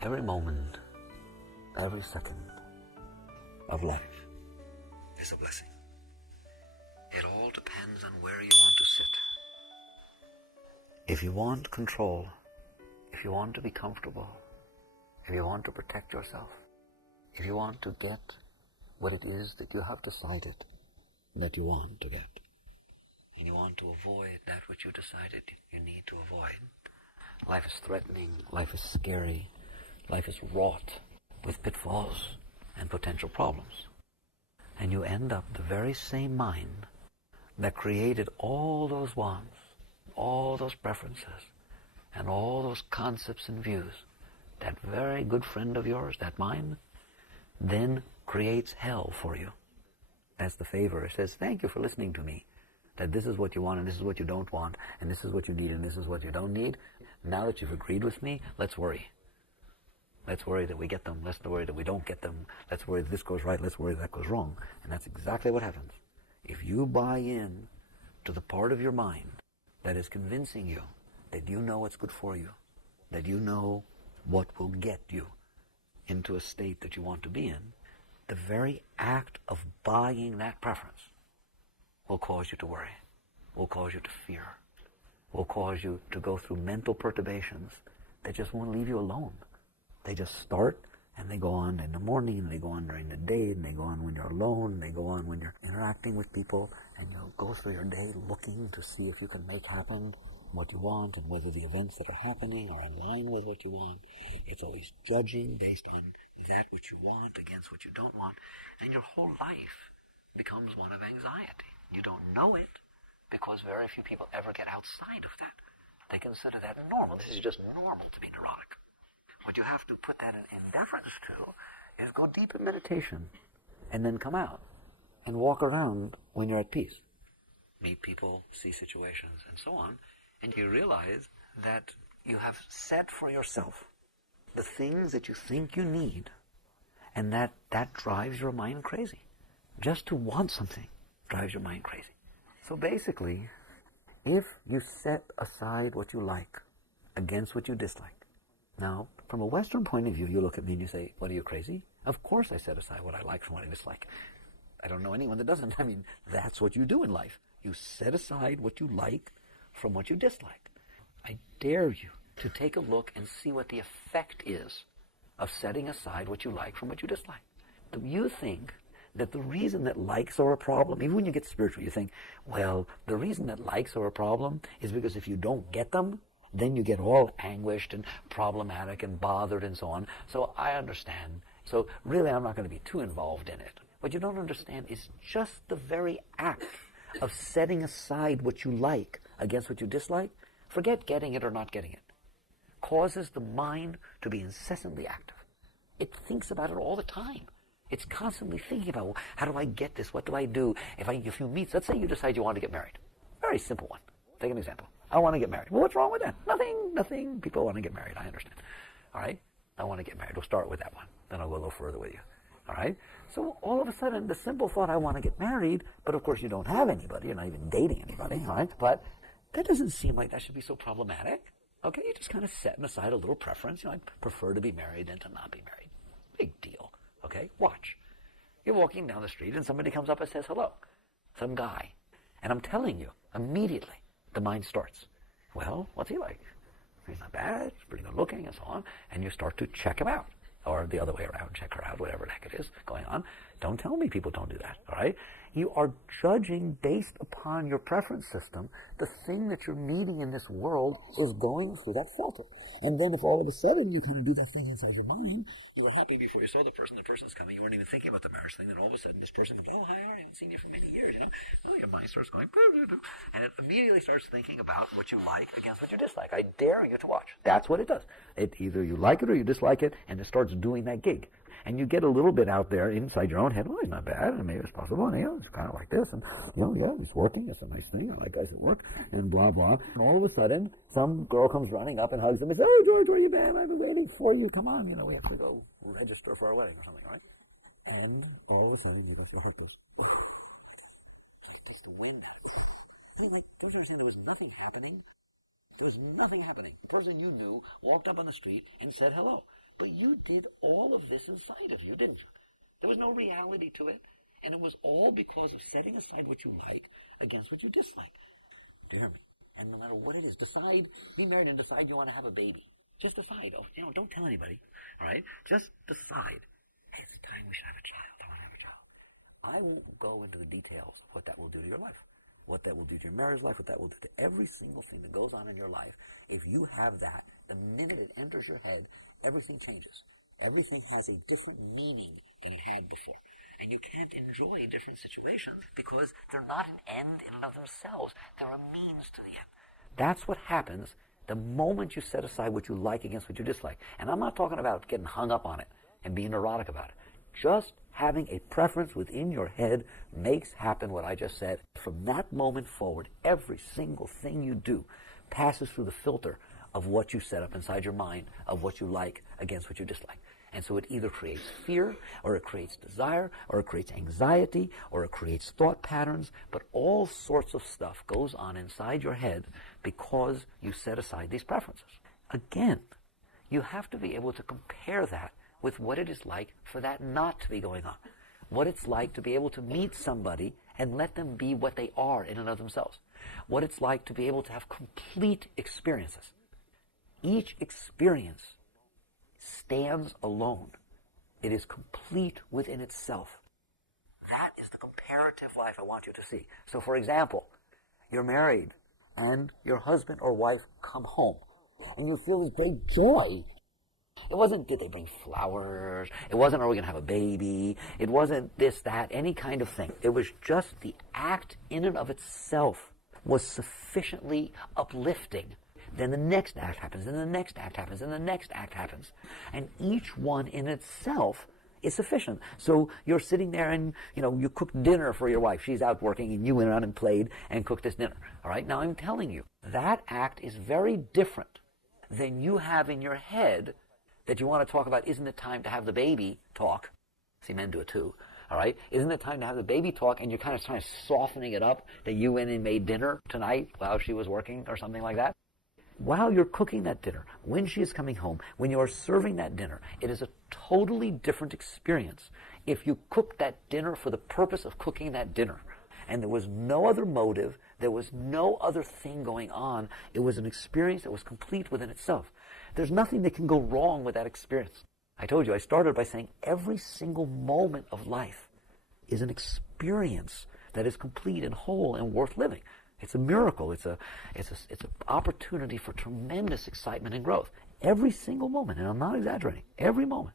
Every moment, every second of life is a blessing. It all depends on where you want to sit. If you want control, if you want to be comfortable, if you want to protect yourself, if you want to get what it is that you have decided that you want to get, and you want to avoid that which you decided you need to avoid, life is threatening, life is scary, life is wrought with pitfalls and potential problems. And you end up the very same mind that created all those wants, all those preferences, and all those concepts and views. That very good friend of yours, that mind, then creates hell for you. That's the favor. It says, thank you for listening to me, that this is what you want and this is what you don't want, and this is what you need and this is what you don't need. Now that you've agreed with me, let's worry. Let's worry that we get them. Let's worry that we don't get them. Let's worry that this goes right. Let's worry that that goes wrong. And that's exactly what happens. If you buy in to the part of your mind that is convincing you that you know what's good for you, that you know what will get you into a state that you want to be in, the very act of buying that preference will cause you to worry, will cause you to fear, will cause you to go through mental perturbations that just won't leave you alone. They just start and they go on in the morning, and they go on during the day, and they go on when you're alone, and they go on when you're interacting with people, and you'll go through your day looking to see if you can make happen what you want and whether the events that are happening are in line with what you want. It's always judging based on that which you want against what you don't want, and your whole life becomes one of anxiety. You don't know it because very few people ever get outside of that. They consider that normal. This is just normal to be neurotic. What you have to put that in deference to is go deep in meditation and then come out and walk around when you're at peace. Meet people, see situations, and so on, and you realize that you have set for yourself the things that you think you need, and that drives your mind crazy. Just to want something drives your mind crazy. So basically, if you set aside what you like against what you dislike. Now, from a Western point of view, you look at me and you say, what, are you crazy? Of course I set aside what I like from what I dislike. I don't know anyone that doesn't. I mean, that's what you do in life. You set aside what you like from what you dislike. I dare you to take a look and see what the effect is of setting aside what you like from what you dislike. You think that the reason that likes are a problem, even when you get spiritual, you think, well, the reason that likes are a problem is because if you don't get them, then you get all anguished and problematic and bothered and so on. So I understand. So really I'm not going to be too involved in it. What you don't understand is just the very act of setting aside what you like against what you dislike, forget getting it or not getting it, causes the mind to be incessantly active. It thinks about it all the time. It's constantly thinking about, well, how do I get this? What do I do? If you meet, let's say you decide you want to get married. Very simple one. Take an example. I want to get married. Well, what's wrong with that? Nothing. People want to get married. I understand. All right? I want to get married. We'll start with that one. Then I'll go a little further with you. All right? So all of a sudden, the simple thought, I want to get married, but of course you don't have anybody. You're not even dating anybody. All right? But that doesn't seem like that should be so problematic. Okay? You're just kind of setting aside a little preference. You know, I'd prefer to be married than to not be married. Big deal. Okay? Watch. You're walking down the street and somebody comes up and says hello. Some guy. And I'm telling you, immediately, the mind starts. Well, what's he like? He's not bad, he's pretty good looking, and so on. And you start to check him out. Or the other way around, check her out, whatever the heck it is going on. Don't tell me people don't do that, all right? You are judging based upon your preference system. The thing that you're meeting in this world is going through that filter. And then if all of a sudden you kind of do that thing inside your mind, you were happy before you saw the person's coming, you weren't even thinking about the marriage thing, then all of a sudden this person comes, oh, hi, I haven't seen you for many years, you know? Oh, your mind starts going, and it immediately starts thinking about what you like against what you dislike. I dare you to watch. That's what it does. It either you like it or you dislike it, and it starts doing that gig. And you get a little bit out there inside your own head, well, he's not bad, and maybe it's possible, and it's kind of like this, and, yeah, he's working, it's a nice thing, I like guys at work, and blah, blah. And all of a sudden, some girl comes running up and hugs him and says, oh, George, where you been? I've been waiting for you, come on, we have to go register for our wedding or something, right? And all of a sudden, he goes, the heart goes, just the wind. Like, do you understand there was nothing happening? There was nothing happening. The person you knew walked up on the street and said hello. But you did all of this inside of you, didn't you? There was no reality to it. And it was all because of setting aside what you like against what you dislike. Do you hear me? And no matter what it is, decide, be married and decide you want to have a baby. Just decide. Oh, don't tell anybody. All right? Just decide. Hey, it's time we should have a child. I want to have a child. I won't go into the details of what that will do to your life, what that will do to your marriage life, what that will do to every single thing that goes on in your life. If you have that, the minute it enters your head, everything changes. Everything has a different meaning than it had before. And you can't enjoy different situations because they're not an end in and of themselves. They're a means to the end. That's what happens the moment you set aside what you like against what you dislike. And I'm not talking about getting hung up on it and being neurotic about it. Just having a preference within your head makes happen what I just said. From that moment forward, every single thing you do passes through the filter of what you set up inside your mind, of what you like against what you dislike. And so it either creates fear, or it creates desire, or it creates anxiety, or it creates thought patterns, but all sorts of stuff goes on inside your head because you set aside these preferences. Again, you have to be able to compare that with what it is like for that not to be going on. What it's like to be able to meet somebody and let them be what they are in and of themselves. What it's like to be able to have complete experiences. Each experience stands alone. It is complete within itself. That is the comparative life I want you to see. So for example, you're married and your husband or wife come home and you feel this great joy. It wasn't, did they bring flowers? It wasn't, are we going to have a baby? It wasn't this, that, any kind of thing. It was just the act in and of itself was sufficiently uplifting. Then the next act happens, and the next act happens, and the next act happens. And each one in itself is sufficient. So you're sitting there and, you cook dinner for your wife. She's out working, and you went around and played and cooked this dinner. All right? Now I'm telling you, that act is very different than you have in your head that you want to talk about, isn't it time to have the baby talk? See, men do it too. All right? Isn't it time to have the baby talk? And you're kind of softening it up that you went and made dinner tonight while she was working or something like that. While you're cooking that dinner, when she is coming home, when you are serving that dinner, it is a totally different experience if you cook that dinner for the purpose of cooking that dinner. And there was no other motive, there was no other thing going on. It was an experience that was complete within itself. There's nothing that can go wrong with that experience. I told you, I started by saying every single moment of life is an experience that is complete and whole and worth living. It's a miracle. It's an opportunity for tremendous excitement and growth. Every single moment, and I'm not exaggerating, every moment.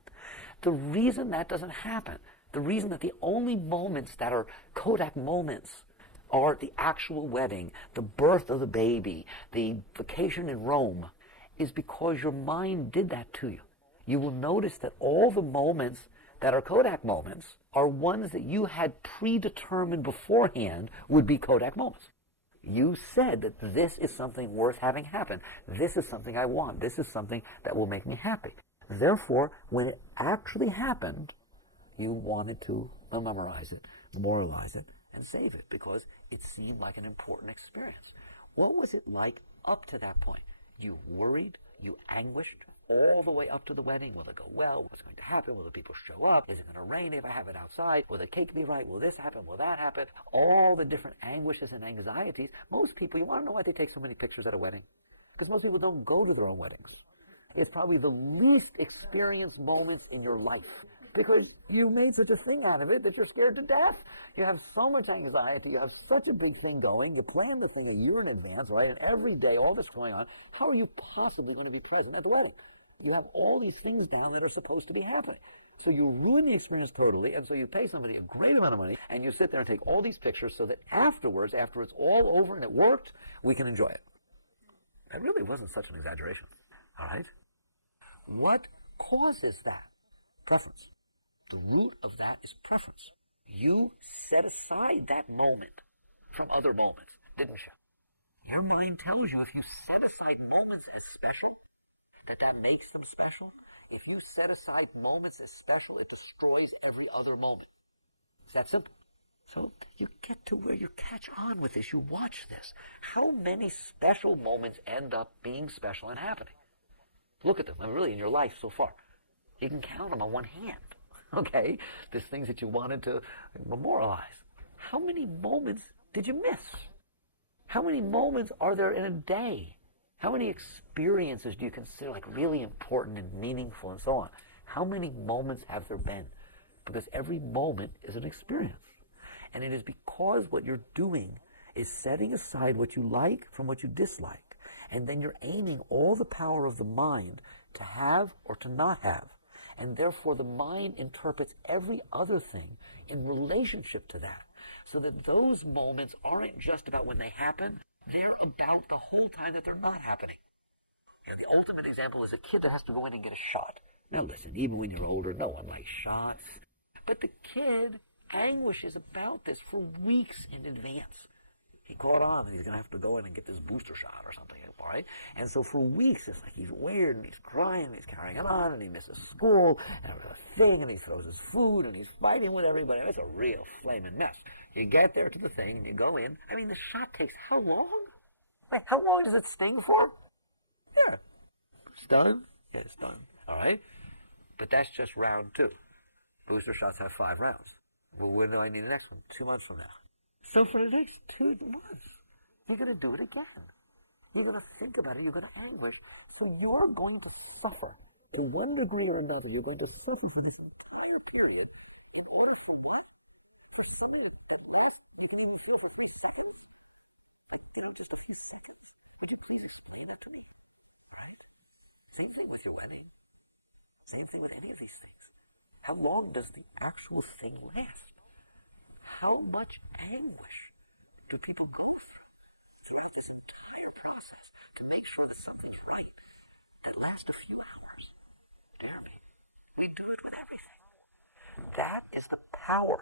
The reason that doesn't happen, the reason that the only moments that are Kodak moments are the actual wedding, the birth of the baby, the vacation in Rome, is because your mind did that to you. You will notice that all the moments that are Kodak moments are ones that you had predetermined beforehand would be Kodak moments. You said that this is something worth having happen. This is something I want. This is something that will make me happy. Therefore, when it actually happened, you wanted to memorize it, memorialize it, and save it because it seemed like an important experience. What was it like up to that point? You worried, you anguished all the way up to the wedding. Will it go well? What's going to happen? Will the people show up? Is it going to rain if I have it outside? Will the cake be right? Will this happen? Will that happen? All the different anguishes and anxieties. Most people, you want to know why they take so many pictures at a wedding? Because most people don't go to their own weddings. It's probably the least experienced moments in your life because you made such a thing out of it that you're scared to death. You have so much anxiety. You have such a big thing going. You plan the thing a year in advance, right? And every day, all this going on. How are you possibly going to be present at the wedding? You have all these things down that are supposed to be happening. So you ruin the experience totally, and so you pay somebody a great amount of money, and you sit there and take all these pictures so that afterwards, after it's all over and it worked, we can enjoy it. That really wasn't such an exaggeration. All right? What causes that? Preference. The root of that is preference. You set aside that moment from other moments, didn't you? Your mind tells you if you set aside moments as special, that makes them special. If you set aside moments as special, it destroys every other moment. It's that simple. So you get to where you catch on with this. You watch this. How many special moments end up being special and happening? Look at them, really, in your life so far. You can count them on one hand. Okay? There's things that you wanted to memorialize. How many moments did you miss? How many moments are there in a day? How many experiences do you consider like really important and meaningful and so on? How many moments have there been? Because every moment is an experience. And it is because what you're doing is setting aside what you like from what you dislike. And then you're aiming all the power of the mind to have or to not have. And therefore the mind interprets every other thing in relationship to that. So that those moments aren't just about when they happen, they're about the whole time that they're not happening. You know, the ultimate example is a kid that has to go in and get a shot. Now listen, even when you're older, no one likes shots. But the kid anguishes about this for weeks in advance. He caught on and he's going to have to go in and get this booster shot or something, all right? And so for weeks, it's like he's weird and he's crying and he's carrying it on and he misses school and a thing and he throws his food and he's fighting with everybody. It's a real flaming mess. You get there to the thing and you go in. I mean, the shot takes how long? Wait, how long does it sting for? Yeah. It's done? Yeah, it's done. All right? But that's just round 2. Booster shots have 5 rounds. Well, when do I need the next one? 2 months from now. So for the next 2 months, you're going to do it again. You're going to think about it. You're going to anguish. So you're going to suffer. To one degree or another, you're going to suffer for this entire period in order for what? For something at last you can even feel for 3 seconds? But down just a few seconds? Would you please explain that to me? Right? Same thing with your wedding. Same thing with any of these things. How long does the actual thing last? How much anguish do people go through this entire process to make sure that something's right that lasts a few hours? Damn it. We do it with everything. That is the power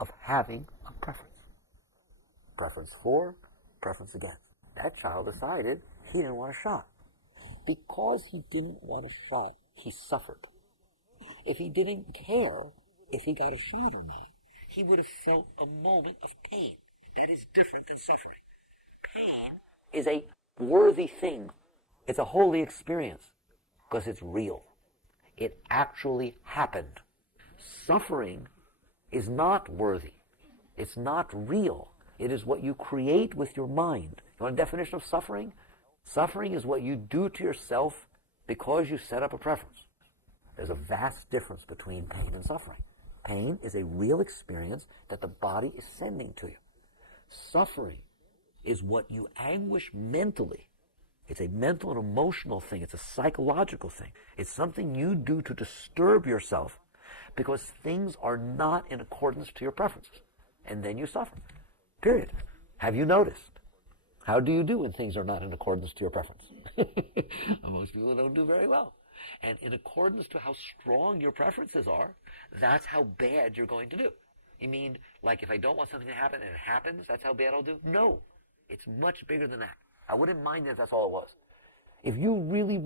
of having a preference. Preference for, preference against. That child decided he didn't want a shot. Because he didn't want a shot, he suffered. If he didn't care if he got a shot or not, he would have felt a moment of pain. That is different than suffering. Pain is a worthy thing. It's a holy experience because it's real. It actually happened. Suffering is not worthy. It's not real. It is what you create with your mind. You want a definition of suffering? Suffering is what you do to yourself because you set up a preference. There's a vast difference between pain and suffering. Pain is a real experience that the body is sending to you. Suffering is what you anguish mentally. It's a mental and emotional thing. It's a psychological thing. It's something you do to disturb yourself because things are not in accordance to your preferences. And then you suffer. Period. Have you noticed? How do you do when things are not in accordance to your preference? Most people don't do very well. And in accordance to how strong your preferences are, that's how bad you're going to do. You mean, like if I don't want something to happen and it happens, that's how bad I'll do? No. It's much bigger than that. I wouldn't mind if that's all it was. If you really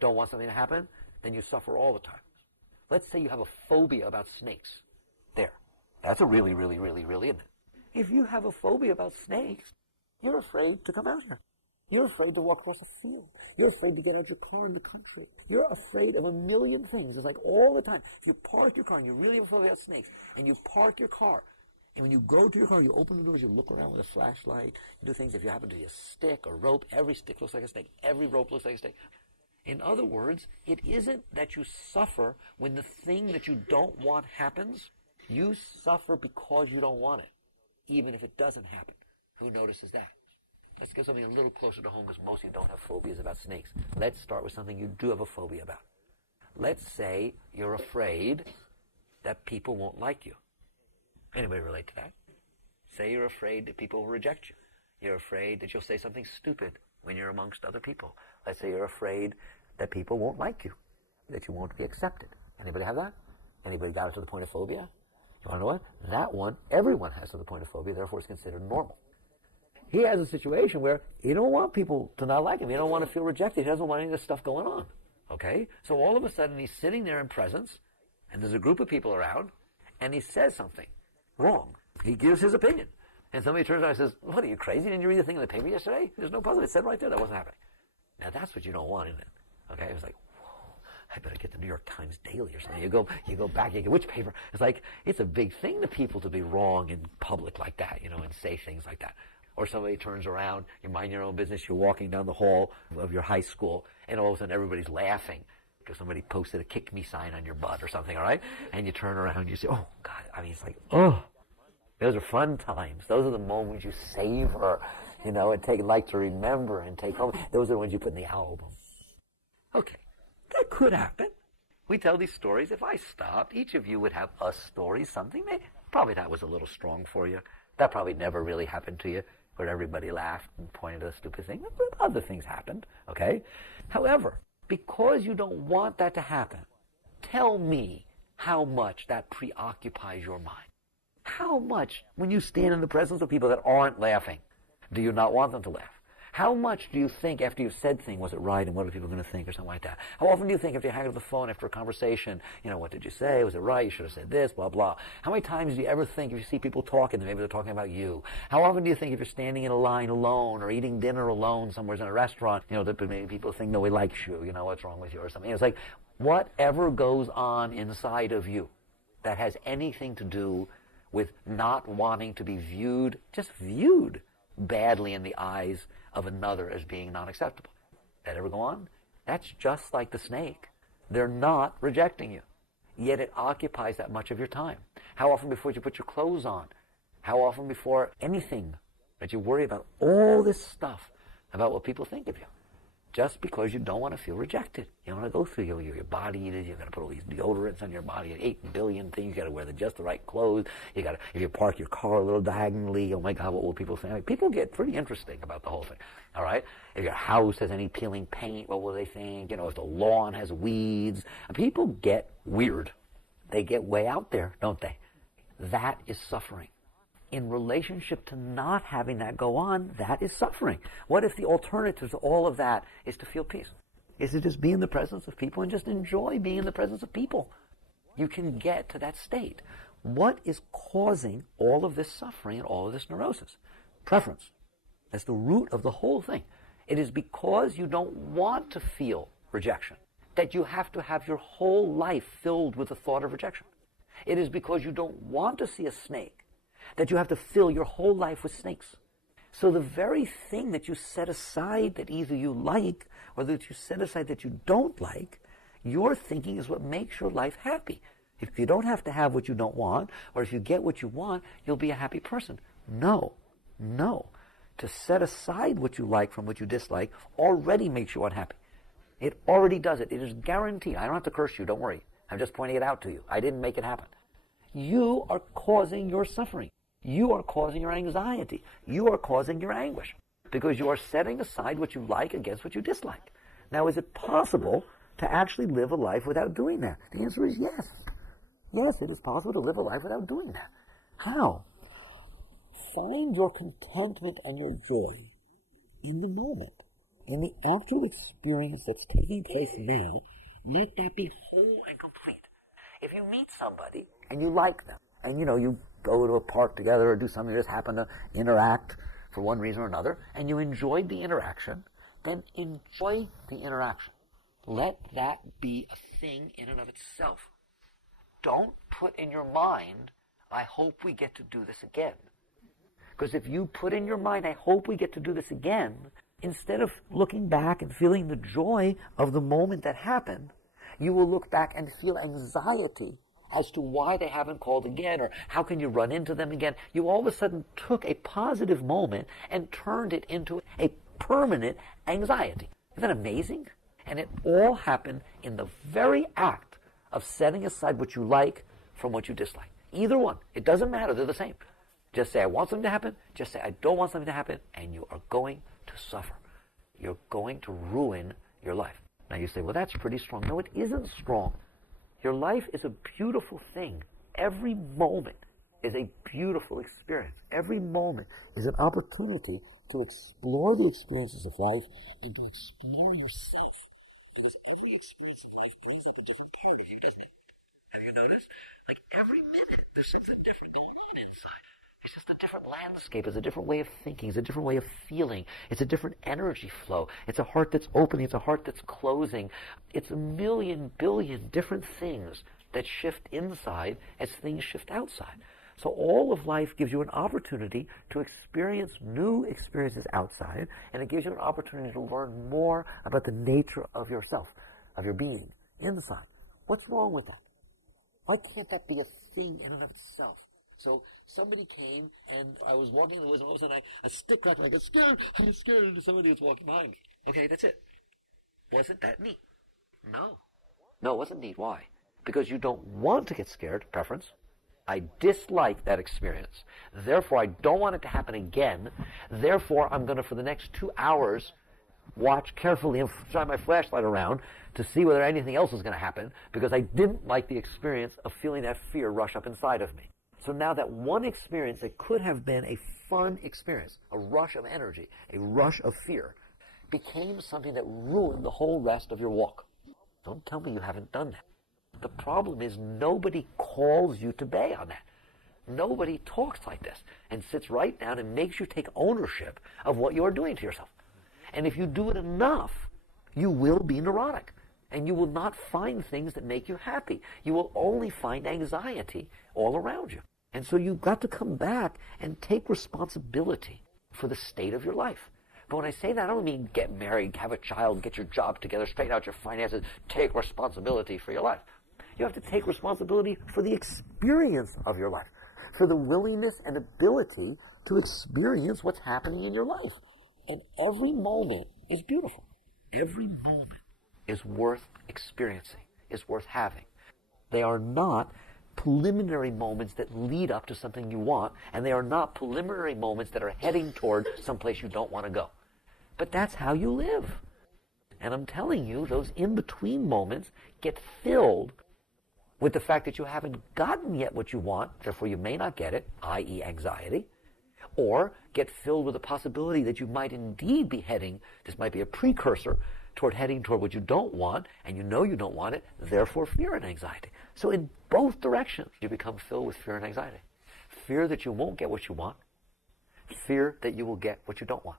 don't want something to happen, then you suffer all the time. Let's say you have a phobia about snakes. There. That's a really, isn't it? If you have a phobia about snakes, you're afraid to come out here. You're afraid to walk across a field. You're afraid to get out your car in the country. You're afraid of a million things. It's like all the time. If you park your car and you really have a phobia about snakes, and you park your car, and when you go to your car, you open the doors, you look around with a flashlight, you do things. If you happen to be a stick or rope, every stick looks like a snake. Every rope looks like a snake. In other words, it isn't that you suffer when the thing that you don't want happens. You suffer because you don't want it, even if it doesn't happen. Who notices that? Let's get something a little closer to home because most of you don't have phobias about snakes. Let's start with something you do have a phobia about. Let's say you're afraid that people won't like you. Anybody relate to that? Say you're afraid that people will reject you. You're afraid that you'll say something stupid when you're amongst other people. Let's say you're afraid that people won't like you, that you won't be accepted. Anybody have that? Anybody got it to the point of phobia? You want to know what? That one, everyone has to the point of phobia, therefore it's considered normal. He has a situation where he don't want people to not like him. He don't want to feel rejected. He doesn't want any of this stuff going on. Okay? So all of a sudden he's sitting there in presence, and there's a group of people around, and he says something wrong. He gives his opinion. And somebody turns around and says, what, are you crazy? Didn't you read the thing in the paper yesterday? There's no puzzle. It said right there that wasn't happening. Now that's what you don't want, isn't it? Okay, it was like, whoa, I better get the New York Times Daily or something. You go back, you go, which paper? It's like, it's a big thing to people to be wrong in public like that, and say things like that. Or somebody turns around, you mind your own business, you're walking down the hall of your high school, and all of a sudden everybody's laughing because somebody posted a kick me sign on your butt or something, all right? And you turn around and you say, oh, God, it's like, oh, those are fun times. Those are the moments you savor, and like to remember and take home. Those are the ones you put in the album. Okay, that could happen. We tell these stories. If I stopped, each of you would have a story, something. Probably that was a little strong for you. That probably never really happened to you, where everybody laughed and pointed at a stupid thing. But other things happened, okay? However, because you don't want that to happen, tell me how much that preoccupies your mind. How much, when you stand in the presence of people that aren't laughing, do you not want them to laugh? How much do you think after you've said thing, was it right, and what are people going to think, or something like that? How often do you think after you hang up the phone after a conversation, what did you say? Was it right? You should have said this, blah, blah. How many times do you ever think if you see people talking, that maybe they're talking about you? How often do you think if you're standing in a line alone or eating dinner alone somewhere in a restaurant, that maybe people think nobody likes you, what's wrong with you or something? It's like whatever goes on inside of you that has anything to do with not wanting to be viewed, just viewed badly in the eyes of another as being not acceptable. That ever go on? That's just like the snake. They're not rejecting you, yet it occupies that much of your time. How often before you put your clothes on? How often before anything that you worry about all this stuff about what people think of you? Just because you don't want to feel rejected. You don't want to go through your body. You're going to put all these deodorants on your body, 8 billion things. You got to wear just the right clothes. You got to, if you park your car a little diagonally, oh my God, what will people think? People get pretty interesting about the whole thing. All right? If your house has any peeling paint, what will they think? If the lawn has weeds. People get weird. They get way out there, don't they? That is suffering. In relationship to not having that go on, that is suffering. What if the alternative to all of that is to feel peace? Is to just be in the presence of people and just enjoy being in the presence of people? You can get to that state. What is causing all of this suffering and all of this neurosis? Preference. That's the root of the whole thing. It is because you don't want to feel rejection that you have to have your whole life filled with the thought of rejection. It is because you don't want to see a snake that you have to fill your whole life with snakes. So the very thing that you set aside that either you like or that you set aside that you don't like, your thinking is what makes your life happy. If you don't have to have what you don't want, or if you get what you want, you'll be a happy person. No. To set aside what you like from what you dislike already makes you unhappy. It already does it. It is guaranteed. I don't have to curse you, don't worry. I'm just pointing it out to you. I didn't make it happen. You are causing your suffering. You are causing your anxiety. You are causing your anguish because you are setting aside what you like against what you dislike. Now, is it possible to actually live a life without doing that? The answer is yes. Yes, it is possible to live a life without doing that. How? Find your contentment and your joy in the moment, in the actual experience that's taking place now. Let that be whole and complete. If you meet somebody and you like them, and you go to a park together or do something, you just happen to interact for one reason or another, and you enjoyed the interaction, then enjoy the interaction. Let that be a thing in and of itself. Don't put in your mind, I hope we get to do this again. Because if you put in your mind, I hope we get to do this again, instead of looking back and feeling the joy of the moment that happened, you will look back and feel anxiety as to why they haven't called again, or how can you run into them again. You all of a sudden took a positive moment and turned it into a permanent anxiety. Isn't that amazing? And it all happened in the very act of setting aside what you like from what you dislike. Either one. It doesn't matter. They're the same. Just say, I want something to happen. Just say, I don't want something to happen. And you are going to suffer. You're going to ruin your life. Now you say, well, that's pretty strong. No, it isn't strong. Your life is a beautiful thing. Every moment is a beautiful experience. Every moment is an opportunity to explore the experiences of life and to explore yourself. Because every experience of life brings up a different part of you, doesn't it? Have you noticed? Like every minute, there's something different going on inside. It's just a different landscape. It's a different way of thinking. It's a different way of feeling. It's a different energy flow. It's a heart that's opening. It's a heart that's closing. It's a million, billion different things that shift inside as things shift outside. So all of life gives you an opportunity to experience new experiences outside, and it gives you an opportunity to learn more about the nature of yourself, of your being inside. What's wrong with that? Why can't that be a thing in and of itself? So somebody came, and I was walking in the woods, and all of a sudden I stick like I get scared. I get scared into somebody that's walking behind me. Okay, that's it. Wasn't that neat? No. No, it wasn't neat. Why? Because you don't want to get scared, preference. I dislike that experience. Therefore, I don't want it to happen again. Therefore, I'm going to, for the next 2 hours, watch carefully and shine my flashlight around to see whether anything else is going to happen, because I didn't like the experience of feeling that fear rush up inside of me. So now that one experience that could have been a fun experience, a rush of energy, a rush of fear, became something that ruined the whole rest of your walk. Don't tell me you haven't done that. The problem is nobody calls you to bay on that. Nobody talks like this and sits right down and makes you take ownership of what you're doing to yourself. And if you do it enough, you will be neurotic. And you will not find things that make you happy. You will only find anxiety all around you. And so you've got to come back and take responsibility for the state of your life. But when I say that, I don't mean get married, have a child, get your job together, straighten out your finances, take responsibility for your life. You have to take responsibility for the experience of your life, for the willingness and ability to experience what's happening in your life. And every moment is beautiful. Every moment is worth experiencing, is worth having. They are not preliminary moments that lead up to something you want, and they are not preliminary moments that are heading toward someplace you don't want to go. But that's how you live. And I'm telling you, those in-between moments get filled with the fact that you haven't gotten yet what you want, therefore you may not get it, i.e. anxiety, or get filled with the possibility that you might indeed be heading, this might be a precursor toward heading toward what you don't want, and you know you don't want it, therefore fear and anxiety. So in both directions, you become filled with fear and anxiety. Fear that you won't get what you want, fear that you will get what you don't want.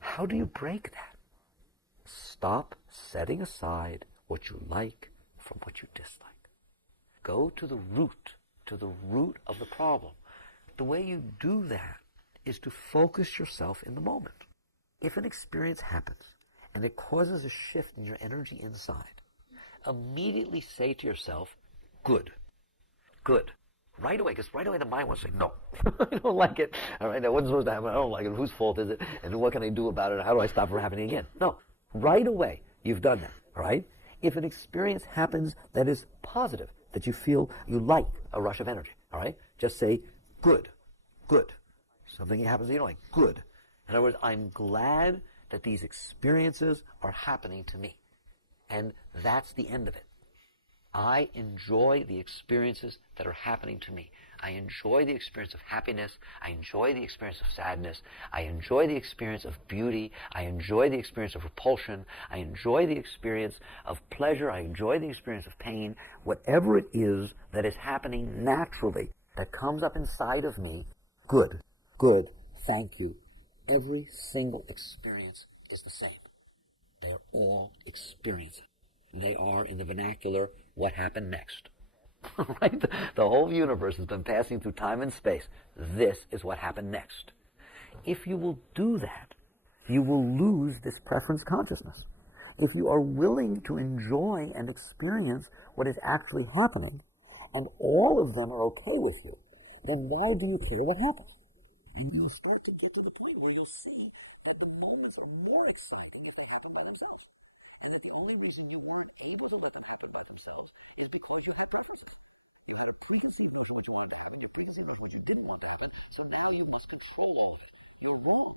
How do you break that? Stop setting aside what you like from what you dislike. Go to the root of the problem. The way you do that is to focus yourself in the moment. If an experience happens and it causes a shift in your energy inside, immediately say to yourself, good, good. Right away, because right away the mind will say, no, I don't like it. All right, that wasn't supposed to happen. I don't like it. Whose fault is it? And what can I do about it? How do I stop it from happening again? No, right away, you've done that, all right? If an experience happens that is positive, that you feel you like a rush of energy, all right? Just say, good, good. Something happens that you don't like, good. In other words, I'm glad that these experiences are happening to me. And that's the end of it. I enjoy the experiences that are happening to me. I enjoy the experience of happiness. I enjoy the experience of sadness. I enjoy the experience of beauty. I enjoy the experience of repulsion. I enjoy the experience of pleasure. I enjoy the experience of pain. Whatever it is that is happening naturally, that comes up inside of me, good, good, thank you. Every single experience is the same. They are all experiences. They are, in the vernacular, what happened next. Right? The whole universe has been passing through time and space. This is what happened next. If you will do that, you will lose this preference consciousness. If you are willing to enjoy and experience what is actually happening, and all of them are okay with you, then why do you care what happens? And you'll start to get to the point where you'll see that the moments are more exciting if they happen by themselves. And that the only reason you weren't able to let them happen by themselves is because you had preferences. You had a preconceived notion of what you wanted to happen, a preconceived notion of what you didn't want to happen, so now you must control all of it. You're wrong.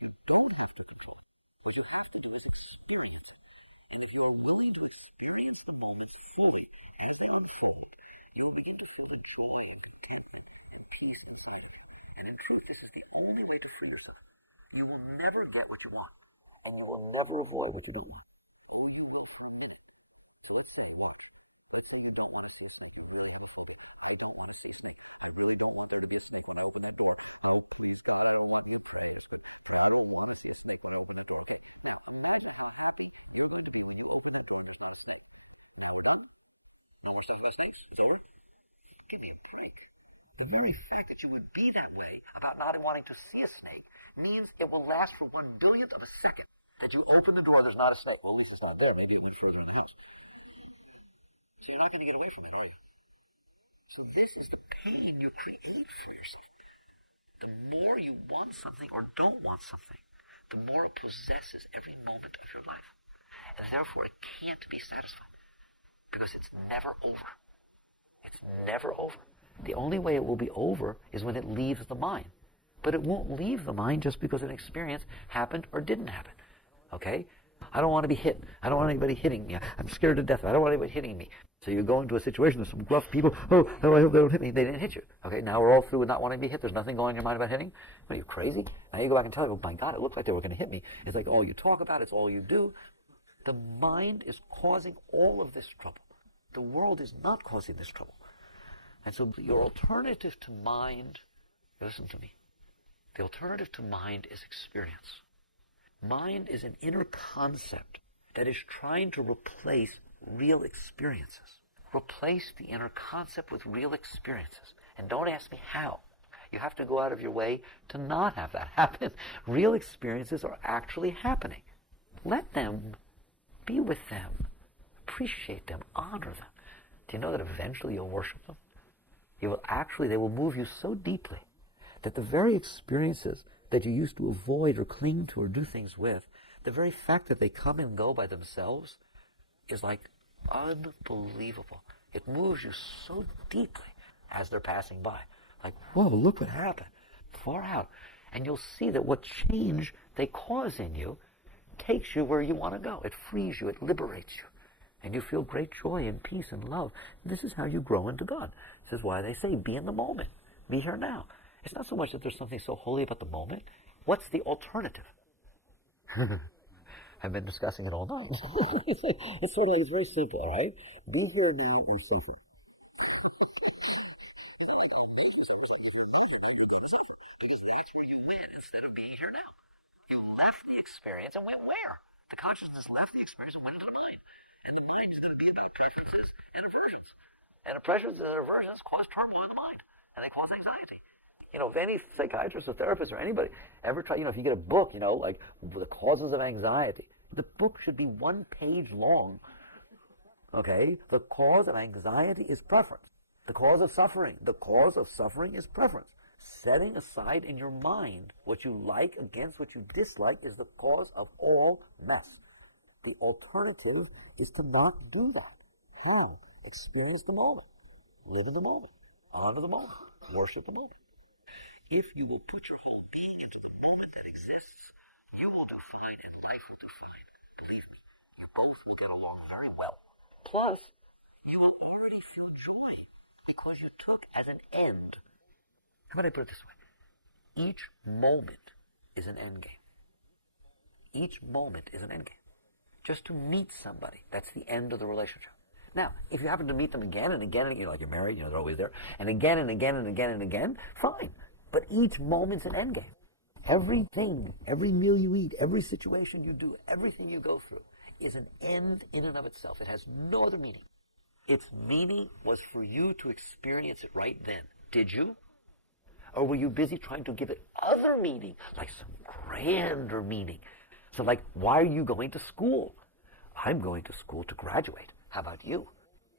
You don't have to control. What you have to do is experience it. And if you are willing to experience the moments fully as they unfold, you'll begin to feel the joy and contentment and peace inside you. And in truth, this is the only way to free yourself. You will never get what you want, and you will never avoid what you don't want. All you will feel in it. So let's say what? Let's say you don't want to see a snake. You really want to see it. I don't want to see a snake. I really don't want there to be a snake when I open that door. Oh, please, God, I don't want you to pray. But I don't want to see a snake when I open the door. Okay? Why is it not happy? You're going to be when you open the door and there's a snake. Now we're done. No more stuff about snakes. It's over. Give me a break. The very fact that you would be that way about not wanting to see a snake means it will last for 1/1000th of a second. That you open the door, there's not a snake. Well, at least it's not there. Maybe it went further in the house. So you're not going to get away from it, are you? So this is the pain you create for yourself. The more you want something or don't want something, the more it possesses every moment of your life. And therefore it can't be satisfied. Because it's never over. It's never over. The only way it will be over is when it leaves the mind. But it won't leave the mind just because an experience happened or didn't happen. Okay? I don't want to be hit. I don't want anybody hitting me. I'm scared to death. I don't want anybody hitting me. So you go into a situation with some gruff people. Oh, I hope they don't hit me. They didn't hit you. Okay, now we're all through with not wanting to be hit. There's nothing going on in your mind about hitting. What are you, crazy? Now you go back and tell them, oh my God, it looked like they were going to hit me. It's like all you talk about, it's all you do. The mind is causing all of this trouble. The world is not causing this trouble. And so your alternative to mind, listen to me, the alternative to mind is experience. Mind is an inner concept that is trying to replace real experiences. Replace the inner concept with real experiences. And don't ask me how. You have to go out of your way to not have that happen. Real experiences are actually happening. Let them. Be with them. Appreciate them. Honor them. Do you know that eventually you'll worship them? They will move you so deeply that the very experiences that you used to avoid or cling to or do things with, the very fact that they come and go by themselves is like unbelievable. It moves you so deeply as they're passing by. Like, whoa, look what happened. Far out. And you'll see that what change they cause in you takes you where you want to go. It frees you. It liberates you. And you feel great joy and peace and love. This is how you grow into God. This is why they say, be in the moment. Be here now. It's not so much that there's something so holy about the moment. What's the alternative? I've been discussing it all night. It's very simple, all right? Be here now and safe. Experience and went where? The consciousness left the experience and went into the mind. And the mind is going to be about preferences and aversions. And preferences and aversions cause turmoil in the mind. And they cause anxiety. You know, if any psychiatrist or therapist or anybody ever try, if you get a book, like the causes of anxiety, the book should be 1 page long. Okay? The cause of anxiety is preference. The cause of suffering is preference. Setting aside in your mind what you like against what you dislike is the cause of all mess. The alternative is to not do that. How? Experience the moment. Live in the moment. Honor the moment. Worship the moment. If you will put your whole being into the moment that exists, you will do fine and life will do fine. Believe me, you both will get along very well. Plus, you will already feel joy because you took as an end. How about I put it this way? Each moment is an end game. Each moment is an end game. Just to meet somebody, that's the end of the relationship. Now, if you happen to meet them again and again, like you're married, they're always there, and again and again and again and again, fine. But each moment's an end game. Everything, every meal you eat, every situation you do, everything you go through is an end in and of itself. It has no other meaning. Its meaning was for you to experience it right then. Did you? Or were you busy trying to give it other meaning, like some grander meaning? So like, why are you going to school? I'm going to school to graduate. How about you?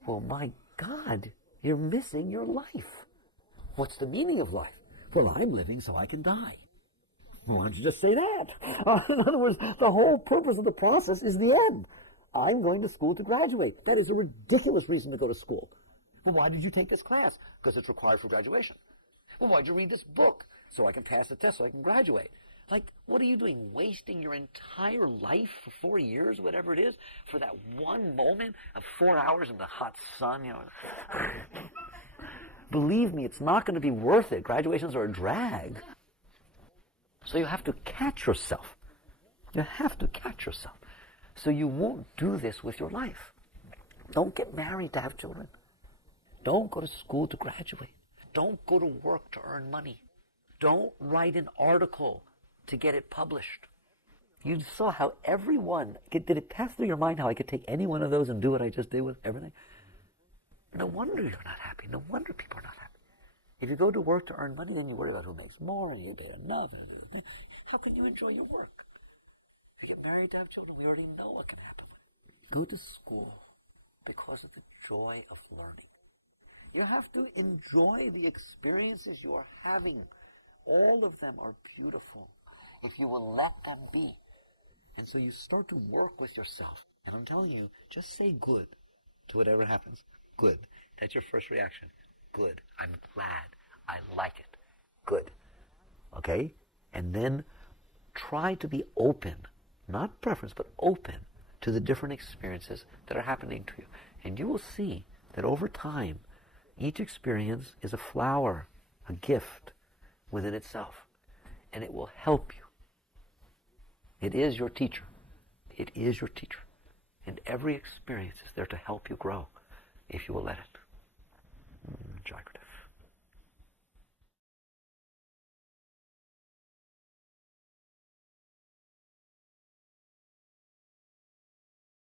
Well, my God, you're missing your life. What's the meaning of life? Well, I'm living so I can die. Why don't you just say that? In other words, the whole purpose of the process is the end. I'm going to school to graduate. That is a ridiculous reason to go to school. Well, why did you take this class? Because it's required for graduation. Well, why'd you read this book? So I can pass the test, so I can graduate. Like, what are you doing? Wasting your entire life for 4 years, whatever it is, for that one moment of 4 hours in the hot sun, Believe me, it's not going to be worth it. Graduations are a drag. So you have to catch yourself. You have to catch yourself. So you won't do this with your life. Don't get married to have children. Don't go to school to graduate. Don't go to work to earn money. Don't write an article to get it published. You saw how everyone, did it pass through your mind how I could take any one of those and do what I just did with everything? No wonder you're not happy. No wonder people are not happy. If you go to work to earn money, then you worry about who makes more and you get paid enough. How can you enjoy your work? If you get married to have children, we already know what can happen. Go to school because of the joy of learning. You have to enjoy the experiences you are having. All of them are beautiful if you will let them be. And so you start to work with yourself. And I'm telling you, just say good to whatever happens. Good. That's your first reaction. Good. I'm glad. I like it. Good. Okay? And then try to be open, not preference, but open to the different experiences that are happening to you. And you will see that over time, each experience is a flower, a gift within itself. And it will help you. It is your teacher. It is your teacher. And every experience is there to help you grow if you will let it. Jagrata.